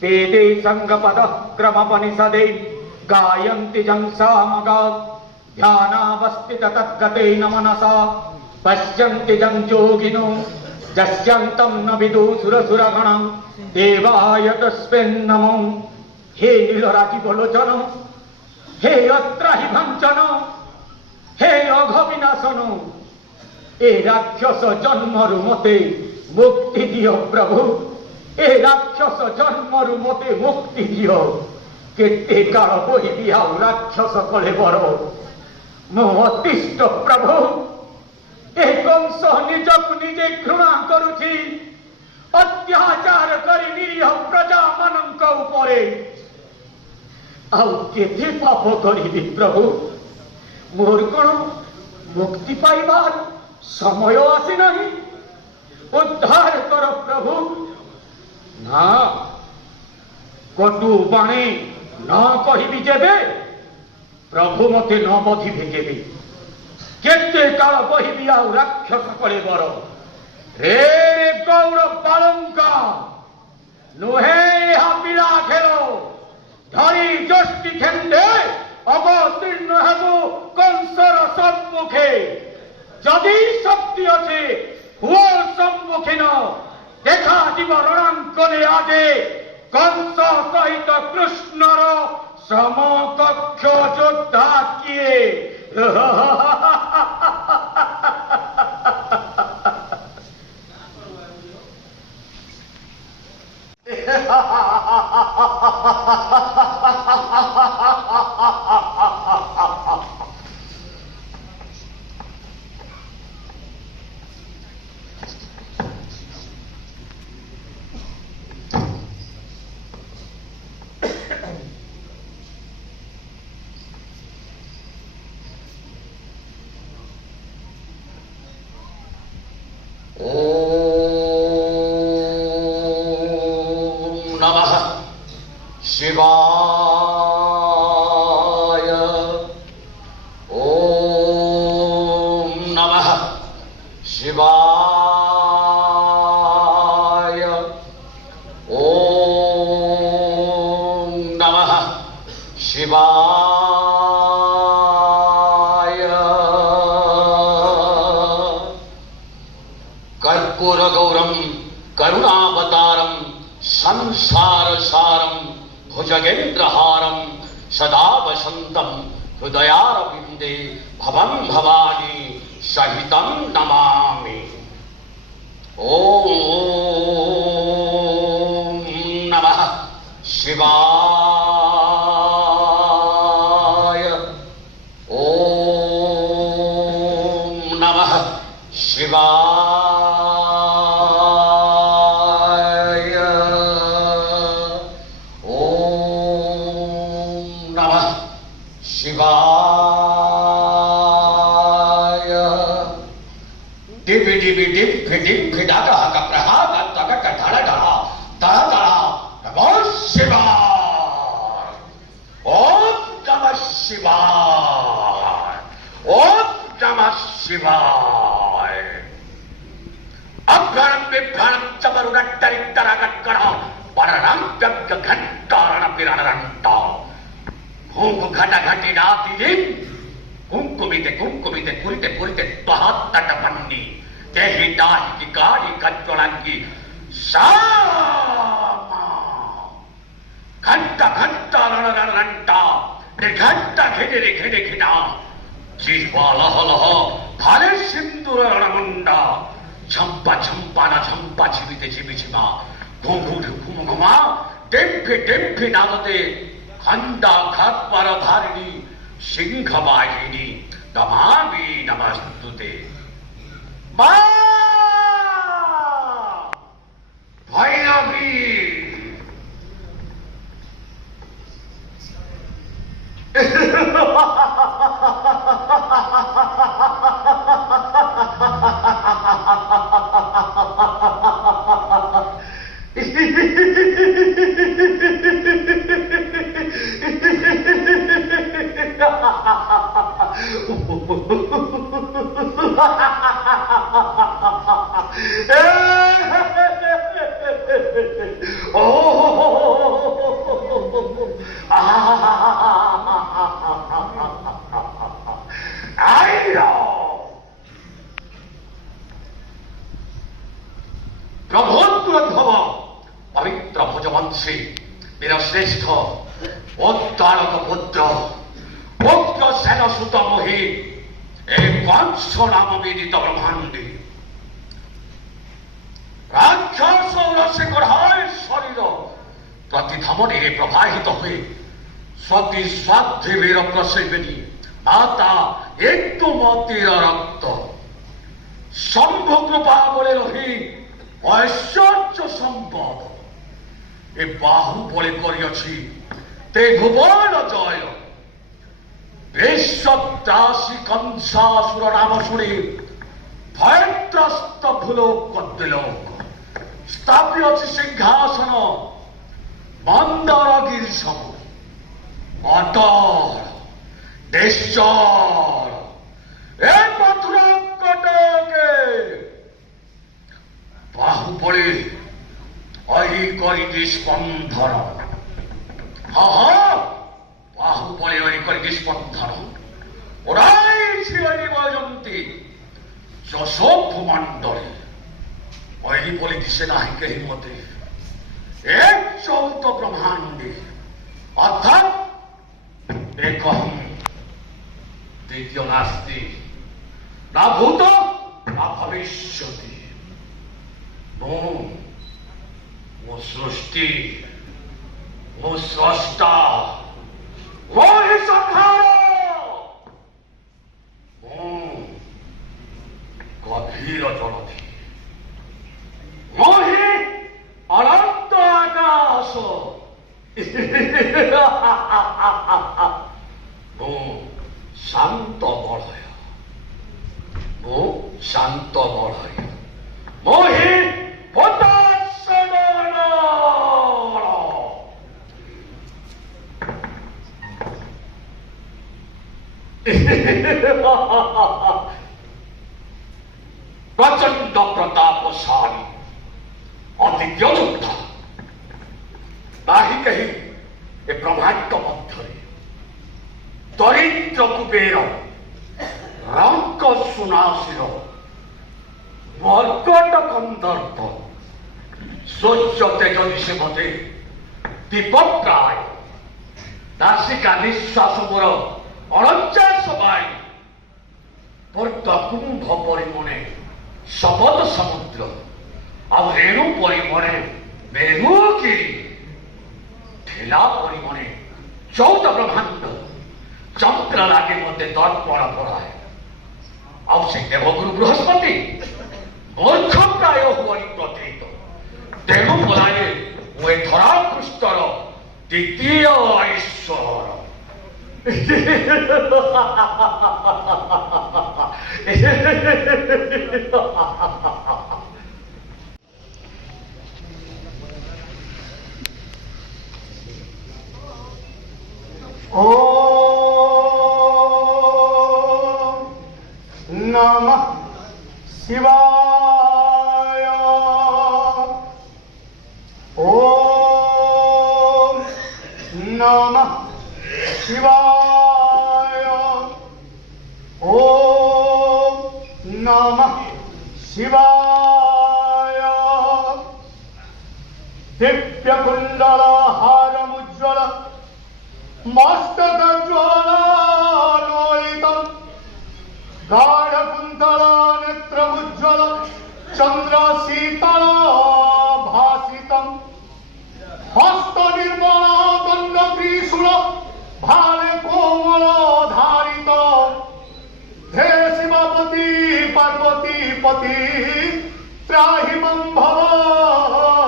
पेदे संगपद क्रमपनिषदे गायन्ति जंसामगा ध्यानावस्थित तद्गतेन मनसा पश्यन्ति जंयोगिनो यस्यन्तं न विदु सुरसुरगणं देवाय तस्मिन्नमो। हे नीलराजी बलोचन, हे अत्राहि भंचन, हे अघ विनाशन, ए राक्षस जन्मरु मते मुक्ति दियो प्रभु, ए राक्षस जन्मरु मते मुक्ति दियो। केते काल बोहिबी आउ राक्षस कलेबर मो अतिष्ठ प्रभु। ए कंस निजकु निजे घृणा करुछि, अत्याचार करी निरीह प्रजा मानक उपरे आउ केते पाप करिबी प्रभु। मोर कोन मुक्ति पाइबार समय आसी नहीं, उद्धार कर प्रभु। ना कटु बाणी न कहिबी जेबे प्रभु मते न बधिबे जेबे। केते काल बहिबी आउ राक्षस कले बर रे गौर बालंका नुहे हापिला खेलो धरी जष्टि खेंडे अवतीर्ण हेबु कंसर सम्मुखे। जदि शक्ति अच्छे हुओ सम्मुखीन देखा जीव रणांकने आजे कंस सहित कृष्णर समकक्ष योद्धा किए। शिवाय ओम नमः शिवाय ओम नमः शिवाय कर्पूर गौरम करुणावतारम संसार सारम भुजगेन्द्रहारम सदा वसंतम हृदयारविंदे भवं भवानी सहितं नमामि। ओम नमः शिवाय ओम नमः शिवाय डिबि डिबि डिब फिडिम फिडाका का प्रहार तक धड़ा धड़ा धड़ा धड़ा नमः शिवाय। ओम नमः शिवाय ओम नमः शिवाय। अभ्रणम विभ्रणम चमरुडट्टरित्तरगट्कण पररं जग घंटारण पिरणरंटा भूख घट घटी नाति कुंकुमिते कुंकुमिते पुरिते पुरिते तहत्तट पन्नी देहि दाहि की गाड़ी कच्चोलंगी सामा घंटा घंटा रणरणंटा घंटा खिड़े खिड़े खिड़ा जीवा लह लह भाले सिंदूर रणमुंडा झंपा झंपा ना झंपा छिबिते छिबिछिमा घुघु घुमघुमा टेम्फे टेम्फे नादते खंडा घात पर धारिणी सिंहवाहिनी नमामि नमस्तुते। भैरवी प्रभोत्तुरद्भव पवित्र भुजवंशी वीरश्रेष्ठ उद्दालक पुत्र उग्र सेनसुत मोहि कंस नाम विदित ब्रह्मांडी राक्षस रसे गढ़ाय शरीर प्रतिधमनी प्रवाहित हुए सती स्वाध्य वीर प्रसेविनी माता एकदुमतीर रक्त शंभु कृपा बले रही ऐश्वर्य संपद ए बाहुबले करियछि ते भुवन जय बेशदासी कंसासुर नाम शुणी भयत्रस्त भूलोक दिलोक स्थापित अछि सिंहासन मंदारगिरी सम अटल निश्चल ए मथुरा कटके बाहुबली अहि करिति स्पंदन बाहुबली अहि करिति स्पंदन उड़ाइछि अहि बजंती यशो भूमंडले अहि बोली दिशे नाही केहि मते एक चौत ब्रह्मांडे अर्थात एकहं द्वितीय नास्ति ना भूत ना भविष्यति मो सृष्टि मो स्रष्टा वो ही संहार गभीर जलधि वो ही अनंत आकाश मो शांत बलय मो शांत बलय मोहि प्रचंड प्रतापशाली अतिथ्य योद्धा नाही कही ए ब्रह्मांड मध्य दरिद्र कुबेर रंक सुनाशिर मर्कट कंदर्प स्वच्छ तेज दिशे मते दीपप्राय दासिका निश्वास मोर 49 बाई पर्दकुंभ परिमणे शपथ समुद्र आ रेणु परिमणे मेरुगिरी ठेला परिमणे 14 ब्रह्मांड चंद्र लागे मते दर्पण पड़ाए आउ से देवगुरु बृहस्पति मूर्ख प्राय हुआ प्रतीत तेणु बोलाए मुझे धरा पृष्ठर द्वितीय ईश्वर ओम नमः शिवाय ओम नमः शिवाय ओम नमः शिवाय दिव्यकुण्डलहारमुज्ज्वल मस्तकज्वालालोलितं गाढकुन्तलनेत्रमुज्ज्वल चन्द्रशीतलभासितं हस्तनिर्मलदण्डत्रिशूल भाले कोमलधारित हे शिवपति पार्वतीपति त्राहि मम भवसागरम्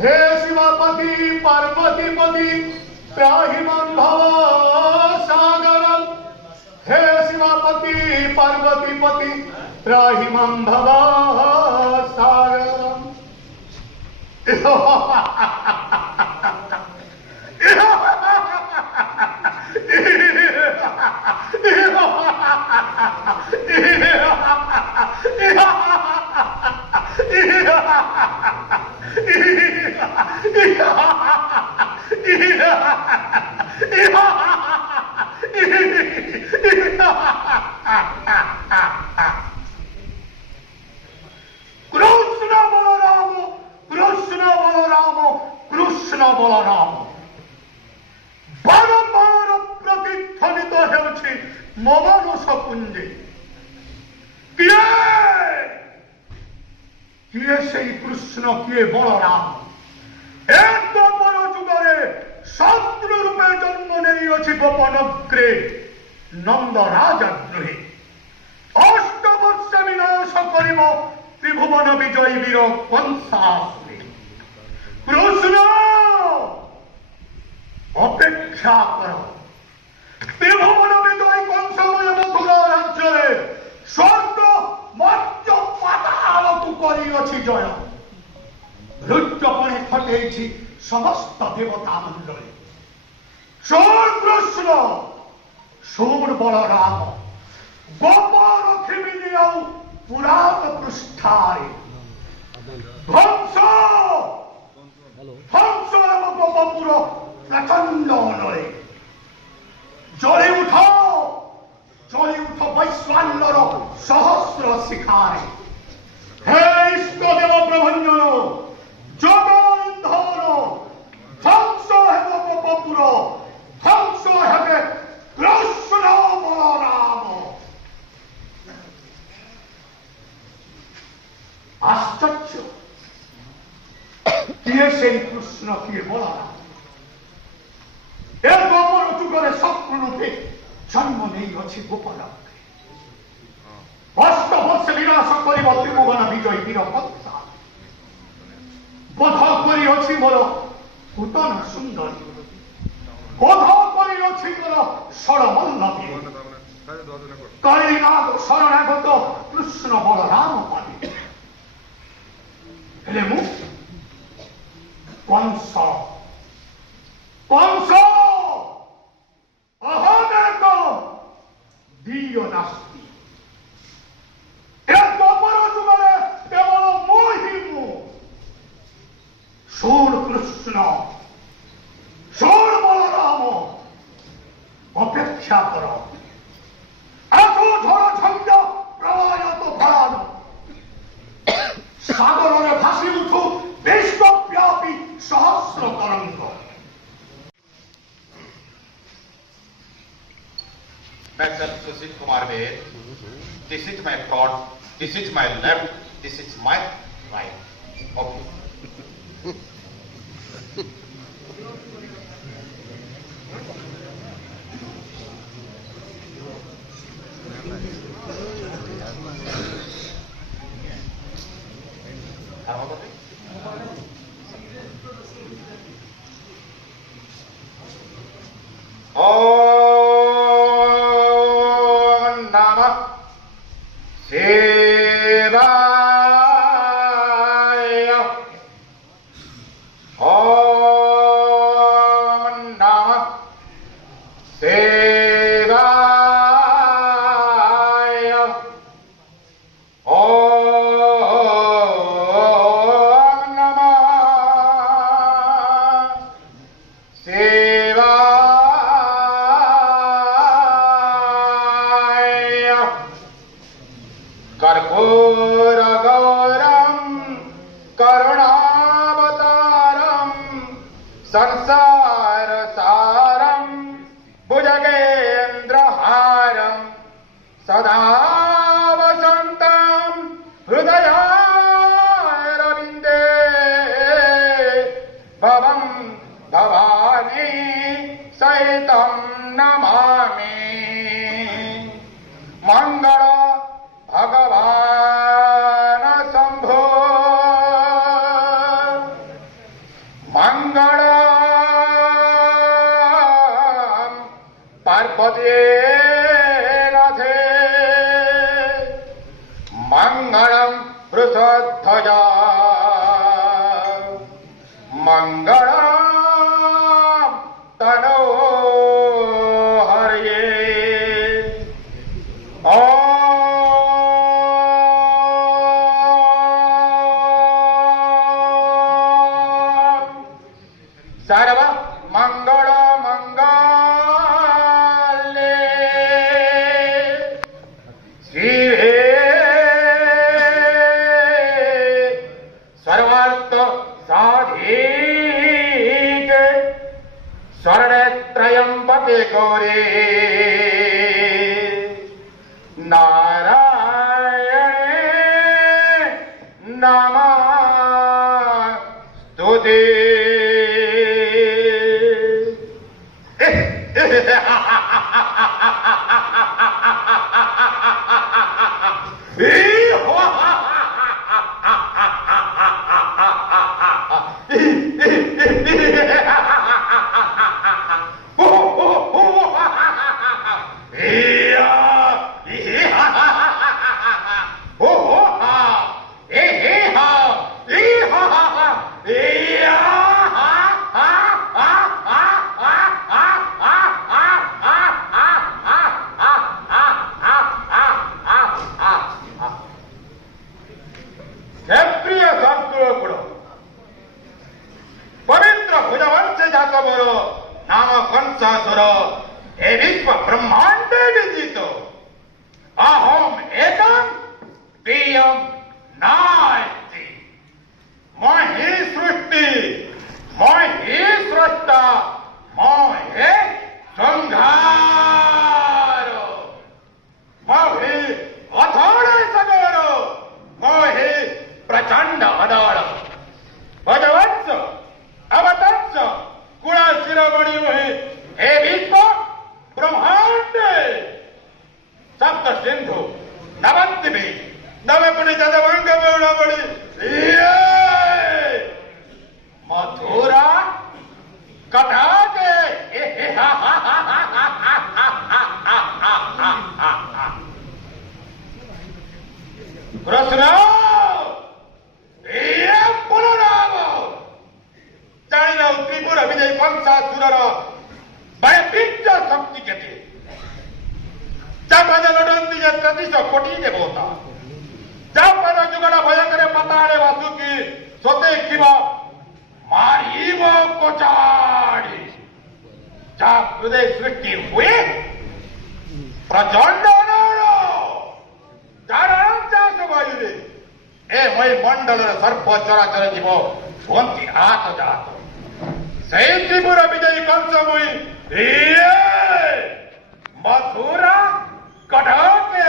हे शिवपति पार्वतीपति त्राहि मम भवसागरम् हे शिवपति पार्वतीपति त्राहि मम भवसागरम् କୃଷ୍ଣ ବଳରାମ ବାରମ୍ବାର ପ୍ରତିଧ୍ୱନିତ ହେଉଛି ମୋ ମାନସ କୁଞ୍ଜେ। କିଏ ସେଇ କୃଷ୍ଣ, କିଏ ବଳରାମ? ଏ ଦ୍ୱାପର ଯୁଗରେ ଶତ୍ରୁ ରୂପେ ଜନ୍ମ ନେଇଅଛି ଗୋପନଗ୍ରେ ନନ୍ଦରାଜଦ୍ରୋହୀ। 8 ବର୍ଷ ବିନାଶ କରିବ ତ୍ରିଭୁବନ ବିଜୟୀ ବୀର କଂସାସୁରୀ। କୃଷ୍ଣ ଅପେକ୍ଷା କର। ତ୍ରିଭୁବନ ବିଜୟୀ କଂସମୟ ମଧୁର ରାଜ୍ୟରେ ସ୍ୱର୍ଗ ମର୍ତ୍ତ୍ୟ ପାତାଳକୁ କରିଅଛି ଜୟ। ହୃଦ୍ୟପଣେ ଖଟେଇଛି ସମସ୍ତ ଦେବତା ମଣ୍ଡଳୀ। ଶୁଣ କୃଷ୍ଣ, ଶୁଣ ବଳରାମ, ଗୋପ ରଖିବିନି ଆଉ ପୁରାଣ ପୃଷ୍ଠାରେ। ଧ୍ୱଂସ ଧ୍ୱଂସ ହେବ ଗୋପପୁର ପ୍ରଚଣ୍ଡ ଅନଳେ। ଜଳି ଉଠ ବୈଶ୍ୱାନର ସହସ୍ର ଶିଖାରେ। ହେ ଇଷ୍ଟଦେବ ପ୍ରଭଞ୍ଜନ, ଯୋଗ ଇନ୍ଧନ, ଧ୍ୱଂସ ହେବ ଗୋପପୁର, ଧ୍ୱଂସ ହେବେ କୃଷ୍ଣ ବଳରାମ। ଆଶ୍ଚର୍ଯ୍ୟ, କିଏ ସେଇ କୃଷ୍ଣ, କିଏ ବଳରାମ? ଏ ଗୋପର ଯୁଗରେ ଶତ୍ରୁ ରୂପେ ଜନ୍ମ ନେଇଅଛି ଗୋପନଗ୍ରେ। 8 ବର୍ଷ ବିନାଶ କରିବ ତ୍ରିଭୁବନ ବିଜୟୀ ବୀର କଂସା। ବୋଧ କରିଅଛି ମୋର ପୂତନ ସୁନ୍ଦରୀ, ବୋଧ କରିଅଛି ମୋର ଷଡ଼ବଲ୍ଲଭୀ। କଳିନାଗ ଶରଣାଗତ କୃଷ୍ଣ ବଳରାମ ପାଲି। ହେଲେ ମୁଁ କଂସ ଅହମେକ ଦିୟ ନାସ୍ତି। ଏ ଗୋପର ଯୁଗରେ କେବଳ ମୁଁ ହିଁ ମୁଁ। ଶୁଣ କୃଷ୍ଣ, ଶୁଣ ବଳରାମ, ଅପେକ୍ଷା କର। ଆସୁ ଝଡ଼ ଝଞ୍ଜ ପ୍ରଳୟ ତୋଫାନ, ସାଗରରେ ଭାସି ଉଠୁ ବିଶ୍ୱବ୍ୟାପୀ ସହସ୍ର ତରଙ୍ଗ। Myself Sushil Kumar Ved. This is my front, this is my left, this is my right. Okay. Oh! जीवे सर्वार्थ साधीके शरणे त्र्यंबके गौरी नारायणे नमस्तुते नाम कंसासुर हे विश्व ब्रह्मांड विदित अहम एकम प्रियम नास्ति मही सृष्टि मही सृष्टा महे संहार मही अथाड़ सगोर मही प्रचंड अदाड़ भगवत्स अवतत्स कुणा शिरोमणि मोहि हे विश्व ब्रह्मांड सप्त सिंधु नवंतिभि नवपुनि तदवंग मेवणबड़ी मथुरा कटाके कृष्ण त्रिपुर विजय कंसासुर भयपीठ शक्ति केते जपद लडंती प्रतिश कोटी देवता जपद जुगड़ भयंकर पताड़े वासुकी सोते किव मारीव कोचाड़ी जब हृदय सृष्टि हुए प्रचंड कारण चाष वायुरे ए मई मंडल सर्प चराचर जीव भवंती आत जात सही त्रिपुर विजयी कंस मुई मथुरा कटके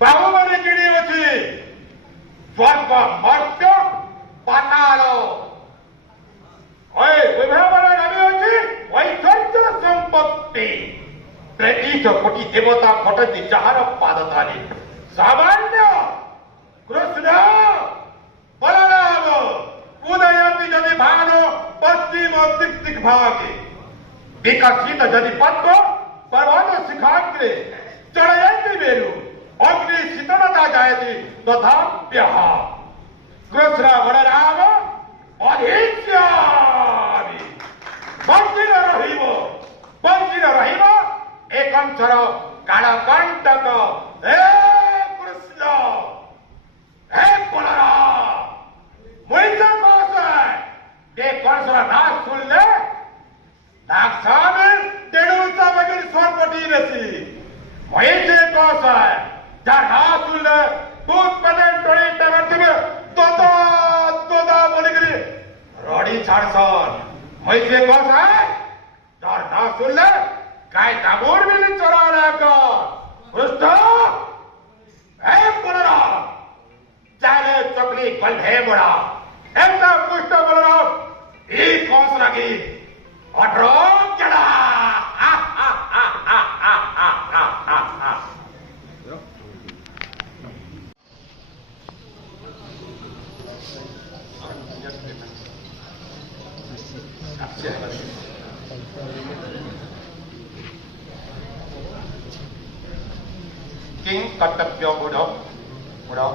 बाहुबली किड़ी अच्छी स्वर्ग मर्त्य पाताल विभावना नबी अच्छी वैश्वर्य संपत्ति प्रतीश कोटि देवता घटती जार पाद ताली सामान्य कृष्ण बलराम उदयती जदि भानो पश्चिम दिक् भागे विकसित जदि पद्म पर्वत शिखाग्रे चढ़यति मेरु अग्नि शीतलता जायति तथाप्यः कृष्ण बलराम अधिष्यामि बंचिन रहिब एकंचर कालकंटक हे कृष्ण हे बलराम मुझे कौश है ये कंसर नाक सुनले नाक सामने तेड़ुसा बगैर स्वरपटी रसी मुझे कौश है जार नाक सुनले दूध पदन टोड़ी टगरती में दोदा बोली गरी रोड़ी छाड़सन मुझे कौश है जार नाक सुनले काय दाबोर मिली चरा का कृष्ण हे बलराम चाले चकली कल है बड़ा एकटा पुष्ट बलराम ई कौस लगी अठरो जड़ा किंग कर्तव्य बुढ़ो